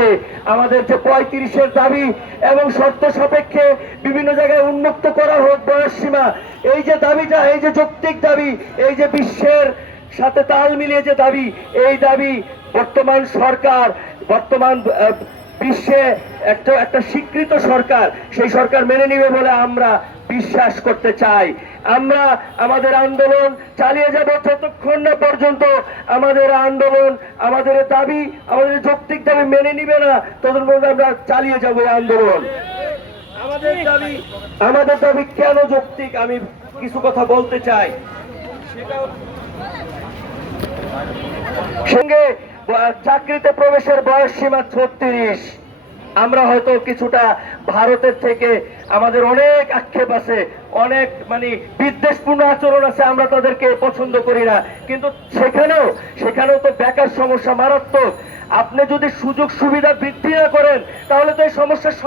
হচ্ছে আমাদের যে 35-এর দাবি এবং শর্ত সাপেক্ষে বিভিন্ন জায়গায় উন্মুক্ত করা হোক বয়স সীমা, এই যে দাবিটা, এই যে যৌক্তিক দাবি, এই যে বিশ্বের সাথে তাল মিলিয়ে যে দাবি, এই দাবি বর্তমান সরকার, বর্তমান বিশ্বে একটা স্বীকৃত সরকার, সেই সরকার মেনে নিবে বলে আমরা বিশ্বাস করতে চাই। আমরা আমাদের আন্দোলন চালিয়ে যাব যতক্ষণ না পর্যন্ত আমাদের আন্দোলন, আমাদের দাবি, আমাদের যৌক্তিক দাবি মেনে নিবে না, ততক্ষণ পর্যন্ত আমরা চালিয়ে যাব এই আন্দোলন। আমাদের দাবি কেন যৌক্তিক, আমি কিছু কথা বলতে চাই। সঙ্গে চাকরিতে প্রবেশের বয়স সীমা 36। আমরা হয়তো কিছুটা ভারতের থেকে আমাদের অনেক আক্ষেপ আছে, অনেক বিদ্বেষপূর্ণ আচরণ আছে, আমরা তাদেরকে পছন্দ করি না, কিন্তু সেখানেও তো বেকার সমস্যা মারাত্মক। আপনি যদি সুযোগ সুবিধা বৃদ্ধি না করেন তাহলে তো এই সমস্যার